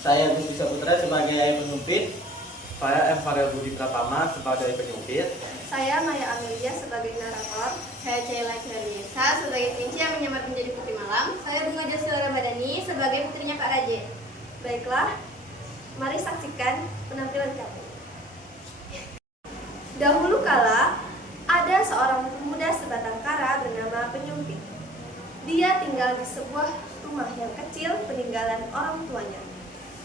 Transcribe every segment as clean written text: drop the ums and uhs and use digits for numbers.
Saya Budi Saputra sebagai ayah penyumpit. Saya M. Farel Budi Pratama sebagai penyumpit. Saya Maya Amelia sebagai narator. Saya Ceyla Cerniesa sebagai kelinci yang menyamar menjadi putri malam. Saya Bunga Jasila Ramadhani sebagai putrinya Pak Raje. Baiklah, mari saksikan penampilan kami. Dahulu kala, ada seorang pemuda sebatang kara bernama Penyumpit. Dia tinggal di sebuah rumah yang kecil peninggalan orang tuanya.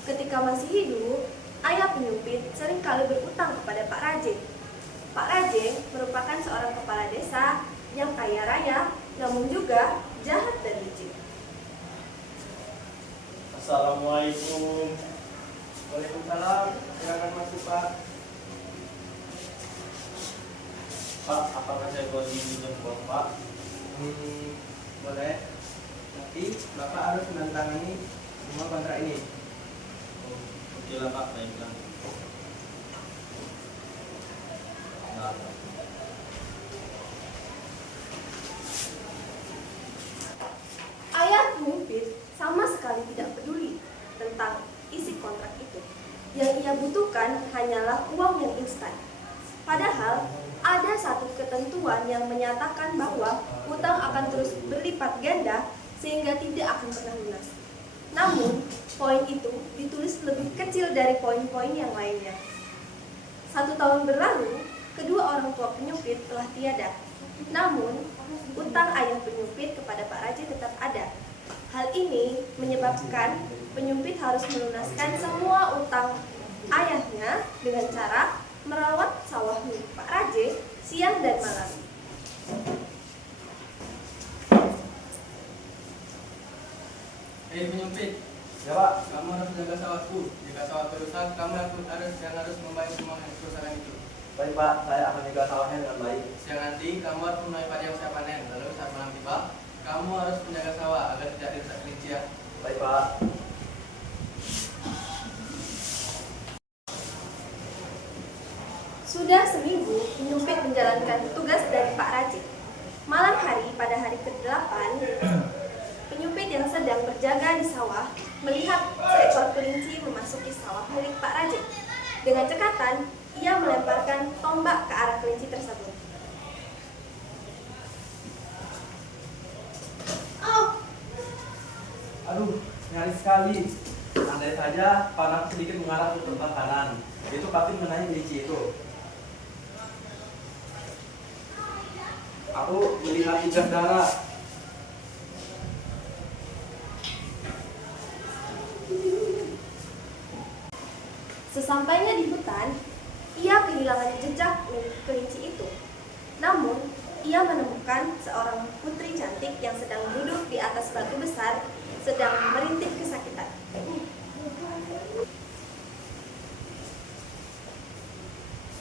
Ketika masih hidup, ayah Penyumpit seringkali berutang kepada Pak Raje. Pak Raje merupakan seorang kepala desa yang kaya raya, namun juga jahat dan licik. Assalamualaikum. Waalaikumsalam. Silakan masuk, Pak. Pak, apakah saya boleh minjem uang, Pak? Boleh. Tapi Bapak harus menandatangani semua kontrak ini. Oke lah, Pak. Baiklah. Nah, Ayah Penyumpit sama sekali tidak peduli tentang isi kontrak itu. Yang ia butuhkan hanyalah uang yang instan. Padahal ada satu ketentuan yang menyatakan bahwa utang akan terus berlipat ganda sehingga tidak akan pernah lunas. Namun, poin itu ditulis lebih kecil dari poin-poin yang lainnya. 1 tahun berlalu, kedua orang tua Penyumpit telah tiada. Namun, utang ayah Penyumpit kepada Pak Raje tetap ada. Hal ini menyebabkan Penyumpit harus melunaskan semua utang ayahnya dengan cara merawat sawah milik Pak Raje siang dan malam. Hei Penyumpit, ya, Pak. kamu harus jaga sawahku. Jika sawahku rusak, kamu yang harus membayar semua kerusakan itu. Baik, Pak. Saya akan jaga sawahnya dengan baik. Siang nanti kamu harus menemui padi yang saya panen. Lalu saat malam tiba, kamu harus menjaga sawah agar tidak dirusak kelinci ya. Baik, Pak. Sudah seminggu Penyumpit menjalankan tugas dari Pak Raje. Malam hari pada hari ke-8, Penyumpit yang sedang berjaga di sawah melihat seekor kelinci memasuki sawah milik Pak Raje. Dengan cekatan, ia melemparkan tombak ke arah kelinci tersebut. Aduh, nyaris sekali. Andai saja panah sedikit mengarah ke tempat kanan, itu pasti mengenai kelinci itu. Aku melihat jejak darah. Sesampainya di hutan, ia kehilangan jejak milik kelinci itu. Namun, ia menemukan seorang putri cantik yang sedang duduk di atas batu besar, sedang merintih kesakitan.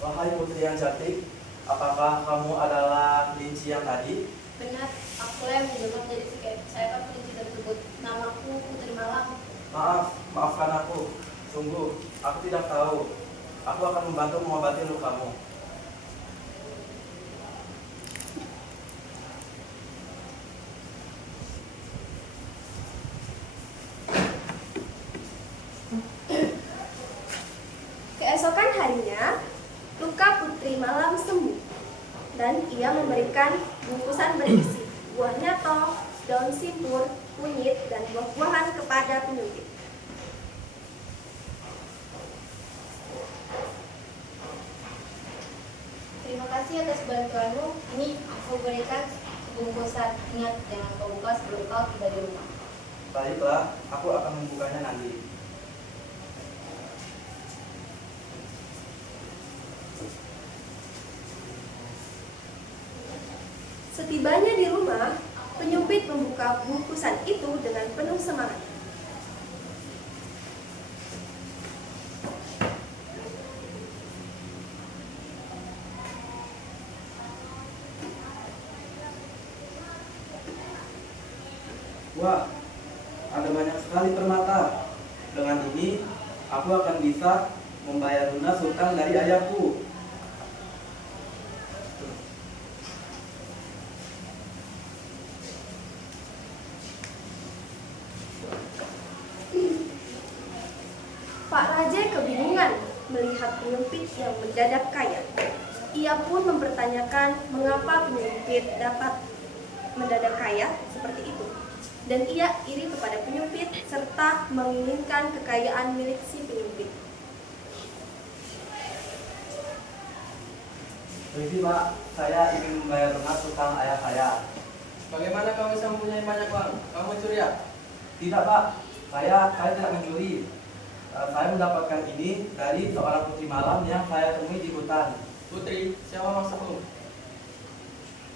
Wahai putri yang cantik, apakah kamu adalah kelinci yang tadi? Benar, aku yang menjelma menjadi seekor kelinci tersebut. Namaku Putri Malam. Maafkan aku. Sungguh, aku tidak tahu. Aku akan membantu mengobati lukamu. Keesokan harinya, luka Putri Malam sembuh dan ia memberikan bungkusan berisi buah nyato, daun simpur, kunyit, dan buah-buahan kepada Penyumpit. Terima kasih atas bantuanmu. Ini aku berikan bungkusan. Ingat, jangan kau buka sebelum kau tiba di rumah. Baiklah, aku akan membukanya nanti. Setibanya di rumah, Penyumpit membuka bungkusan itu dengan penuh semangat. Wah, ada banyak sekali permata. Dengan ini, aku akan bisa membayar lunas hutang dari ayahku. Raja kebingungan melihat penyumpit yang mendadak kaya. Ia pun mempertanyakan mengapa penyumpit dapat mendadak kaya seperti itu. Dan ia iri kepada penyumpit serta menginginkan kekayaan milik si penyumpit. Permisi Pak, saya ingin membayar lunas hutang ayah saya. Bagaimana kamu bisa mempunyai banyak uang? Kamu mencuri ya? Tidak Pak, saya tidak mencuri. Saya mendapatkan ini dari seorang putri malam yang saya temui di hutan. Putri, siapa maksudmu?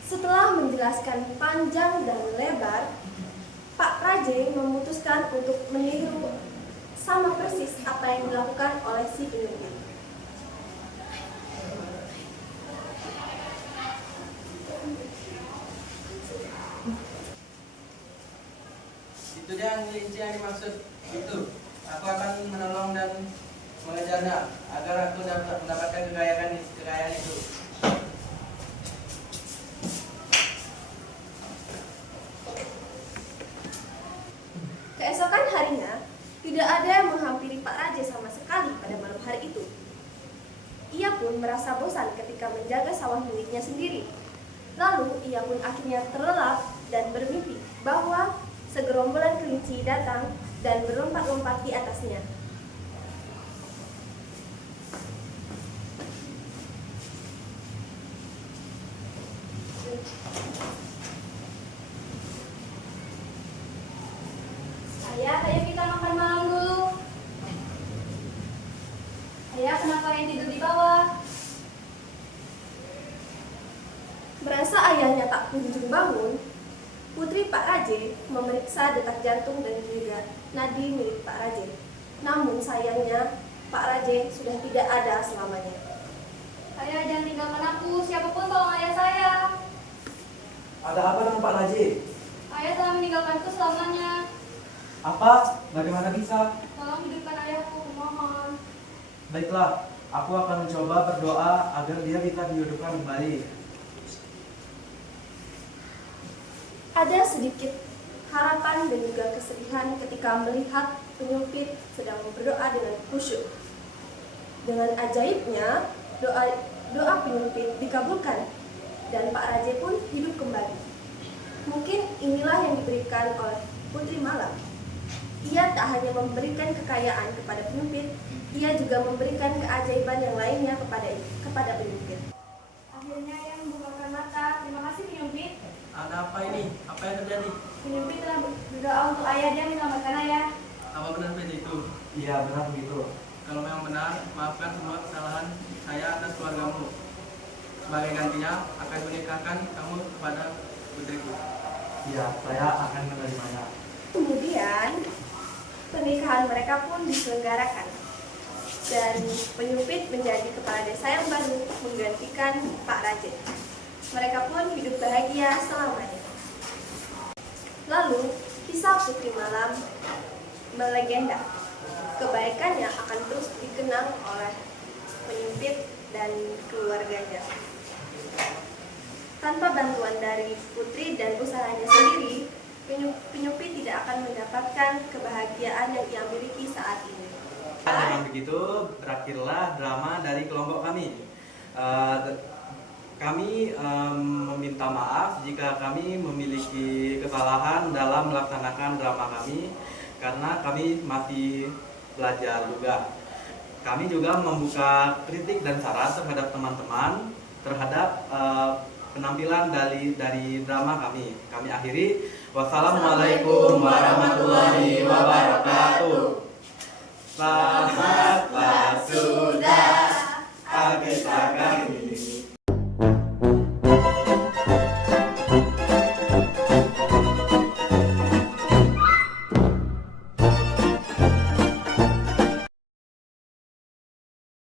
Setelah menjelaskan panjang dan lebar, Pak Raja memutuskan untuk meniru sama persis apa yang dilakukan oleh si penyumpit. Itu dia kelinci yang dimaksud. Itu. Aku akan menolong dan mengejarnya agar aku dapat mendapatkan kekayaan itu. Keesokan harinya, tidak ada yang menghampiri Pak Raja sama sekali pada malam hari itu. Ia pun merasa bosan ketika menjaga sawah miliknya sendiri. Lalu ia pun akhirnya terlelap dan bermimpi bahwa segerombolan kelinci datang dan berlompat-lompat di atasnya. Ayah kita makan malam dulu. Ayah, kenapa kalian tidur di bawah? Merasa ayahnya tak kunjung bangun, putri Pak Raja memeriksa detak jantung dan juga nadi milik Pak Raja. Namun sayangnya Pak Raja sudah tidak ada selamanya. Ayah, jangan tinggalkan aku. Siapapun tolong ayah saya. Ada apa dengan Pak Raja? Ayah telah meninggalkanku selamanya. Apa? Bagaimana bisa? Tolong hidupkan ayahku, mohon. Baiklah, aku akan mencoba berdoa agar dia bisa dihidupkan kembali. Ada sedikit harapan dan juga kesedihan ketika melihat penyumpit sedang berdoa dengan khusyuk. Dengan ajaibnya, doa penyumpit dikabulkan dan Pak Raja pun hidup kembali. Mungkin inilah yang diberikan oleh Putri Malam. Ia tak hanya memberikan kekayaan kepada penyumpit, ia juga memberikan keajaiban yang lainnya kepada penyumpit. Akhirnya ayah membukakan mata. Terima kasih penyumpit. Ada apa ini? Apa yang terjadi? Penyumpit telah berdoa untuk ayah dan menyelamatkan ayah. Apa benar seperti itu? Iya, benar begitu. Kalau memang benar, maafkan semua kesalahan saya atas keluargamu. Sebagai gantinya, akan menikahkan kamu kepada putriku. Iya, saya akan menerimanya. Kemudian pernikahan mereka pun diselenggarakan dan penyumpit menjadi kepala desa yang baru menggantikan Pak Raja. Mereka pun hidup bahagia selamanya. Lalu kisah Putri Malam melegenda. Kebaikannya akan terus dikenang oleh penyumpit dan keluarganya. Tanpa bantuan dari Putri dan usahanya sendiri, penyumpit tidak akan mendapatkan kebahagiaan yang ia miliki saat ini. Dengan begitu, berakhirlah drama dari kelompok kami. Kami meminta maaf jika kami memiliki kesalahan dalam melaksanakan drama kami, karena kami masih belajar juga. Kami juga membuka kritik dan saran terhadap teman-teman terhadap penampilan dari drama kami. Kami akhiri. Wassalamualaikum warahmatullahi wabarakatuh.